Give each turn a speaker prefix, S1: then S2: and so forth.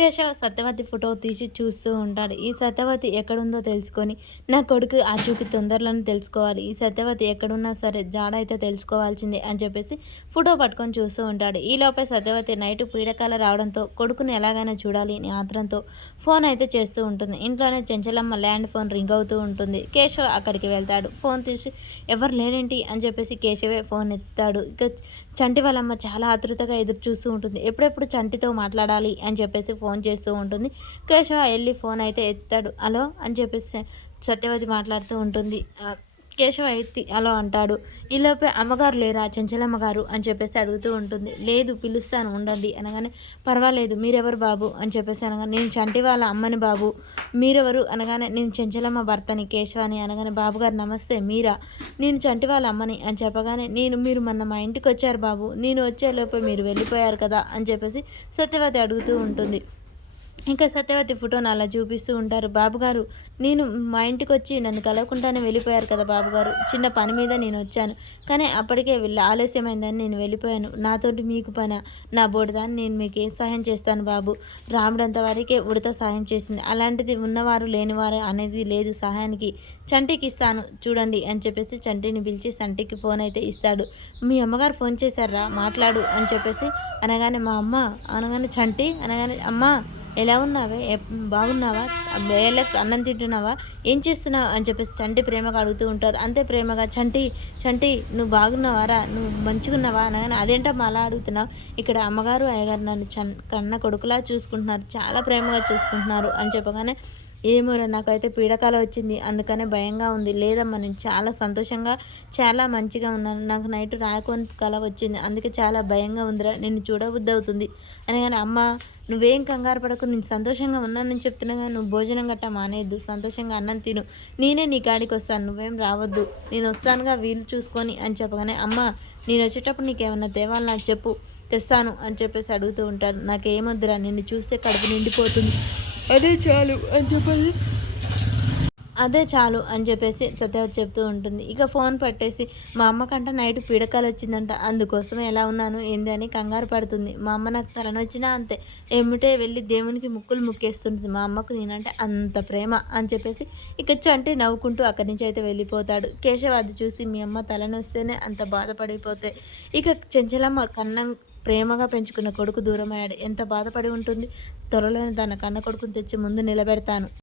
S1: Keshava Satyavathi photo తీసి చూస్తూ ఉంటాడు. ఈ సత్యవతి ఎక్కడుందో తెలుసుకొని నా కొడుకు ఆచూకి తొందరలోనే తెలుసుకోవాలి. ఈ సత్యవతి ఎక్కడున్నా సరే జాడ అయితే తెలుసుకోవాల్సిందే అని చెప్పేసి ఫోటో పట్టుకొని చూస్తూ ఉంటాడు. ఈలోపే సత్యవతి నైట్ పీడకాల రావడంతో కొడుకుని ఎలాగైనా చూడాలి అని ఆత్రంతో ఫోన్ అయితే చేస్తూ ఉంటుంది. ఇంట్లోనే చెంచలమ్మ ల్యాండ్ ఫోన్ రింగ్ అవుతూ ఉంటుంది. కేశవ అక్కడికి వెళ్తాడు. ఫోన్ తీసి ఎవరు లేరేంటి? అని చెప్పేసి కేశవే ఫోన్ ఎత్తాడు ఇక చంటి వాళ్ళమ్మ చాలా ఆతృతగా ఎదురు చూస్తూ ఉంటుంది. ఎప్పుడెప్పుడు చంటితో మాట్లాడాలి అని చెప్పేసి ఫోన్ ఫోన్ చేస్తూ ఉంటుంది. కేశవ వెళ్ళి ఫోన్ అయితే ఎత్తాడు. హలో అని చెప్పేసి సత్యవతి మాట్లాడుతూ ఉంటుంది. కేశవ ఎత్తి అలా అంటాడు. ఈలోపే అమ్మగారు లేరా? చెంచలమ్మ గారు అని చెప్పేసి అడుగుతూ ఉంటుంది. లేదు పిలుస్తాను ఉండండి అనగానే పర్వాలేదు మీరెవరు బాబు? అని చెప్పేసి అనగానే నేను చంటి వాళ్ళ అమ్మని బాబు. మీరెవరు? అనగానే నేను చెంచలమ్మ భర్తని కేశవాని అనగానే బాబుగారు నమస్తే మీరా? నేను చంటి వాళ్ళ అమ్మని అని చెప్పగానే నేను మీరు మొన్న మా ఇంటికి వచ్చారు బాబు. నేను వచ్చేలోపే మీరు వెళ్ళిపోయారు కదా అని చెప్పేసి సత్యవతి అడుగుతూ ఉంటుంది. ఇంకా సత్యవతి ఫోటోను అలా చూపిస్తూ ఉంటారు. బాబుగారు నేను మా ఇంటికి వచ్చి నన్ను కలవకుండానే వెళ్ళిపోయారు కదా బాబుగారు. చిన్న పని మీద నేను వచ్చాను. కానీ అప్పటికే వెళ్ళి ఆలస్యమైందని నేను వెళ్ళిపోయాను. నాతోటి మీకు పని? నా బోడిదాన్ని నేను మీకు ఏం సహాయం చేస్తాను బాబు? రాముడంత వరకే ఉడత సహాయం చేసింది. అలాంటిది ఉన్నవారు లేనివారు అనేది లేదు. సహాయానికి చంటికి ఇస్తాను. చూడండి అని చెప్పేసి చంటిని పిలిచి చంటికి ఫోన్ అయితే ఇస్తాడు. మీ అమ్మగారు ఫోన్ చేశారా? మాట్లాడు అని చెప్పేసి అనగానే మా అమ్మ అనగానే చంటి అనగానే అమ్మ ఎలా ఉన్నావే? బాగున్నావా? ఎలా అన్నం తింటున్నావా? ఏం చేస్తున్నావు? అని చెప్పేసి చంటి ప్రేమగా అడుగుతూ ఉంటారు. అంతే ప్రేమగా చంటి చంటి నువ్వు బాగున్నావారా నువ్వు మంచిగున్నావా? అనగానే అదేంటమ్మా అలా అడుగుతున్నావు? ఇక్కడ అమ్మగారు అయ్యగారు నన్ను చన్ కన్న కొడుకులా చూసుకుంటున్నారు. చాలా ప్రేమగా చూసుకుంటున్నారు. అని చెప్పగానే ఏమోరా నాకైతే పీడకాల వచ్చింది అందుకనే భయంగా ఉంది. లేదమ్మా నేను చాలా సంతోషంగా చాలా మంచిగా ఉన్నాను. నాకు నైట్ రాకొని కల వచ్చింది అందుకే చాలా భయంగా ఉందిరా. నిన్ను చూడబుద్ధి అవుతుంది. అనగానే అమ్మ నువ్వేం కంగారు పడకు నేను సంతోషంగా ఉన్నానని చెప్తున్నాగా నువ్వు భోజనం గట్టా మానేయద్దు. సంతోషంగా అన్నం తిను. నేనే నీ కాడికి వస్తాను నువ్వేం రావద్దు. నేను వస్తానుగా వీలు చూసుకొని అని చెప్పగానే అమ్మ నేను వచ్చేటప్పుడు నీకేమన్నా తేవాలి నాకు చెప్పు తెస్తాను అని చెప్పేసి అడుగుతూ ఉంటాడు. నాకేమొద్దురా నిన్ను చూస్తే కడుపు నిండిపోతుంది. అదే చాలు అని చెప్పేసి అదే చాలు అని చెప్పేసి సత్య చెప్తూ ఉంటుంది. ఇక ఫోన్ పట్టేసి మా అమ్మకంట నైట్ పీడకాలు వచ్చిందంట అందుకోసం ఎలా ఉన్నాను ఏంది అని కంగారు పడుతుంది. మా అమ్మ నాకు తలనొచ్చినా అంతే. ఏమిటే వెళ్ళి దేవునికి ముక్కులు ముక్కేస్తుంటుంది. మా అమ్మకు నేనంటే అంత ప్రేమ అని చెప్పేసి ఇక చంటి నవ్వుకుంటూ అక్కడి నుంచి అయితే వెళ్ళిపోతాడు. కేశవ అది చూసి మీ అమ్మ తలనొస్తేనే అంత బాధపడిపోతే. ఇక చెంచలమ్మ కన్నం ప్రేమగా పెంచుకున్న కొడుకు దూరమయ్యాడు. ఎంత బాధపడి ఉంటుంది? త్వరలోనే తన కన్న కొడుకుని తెచ్చి ముందు నిలబెడతాను.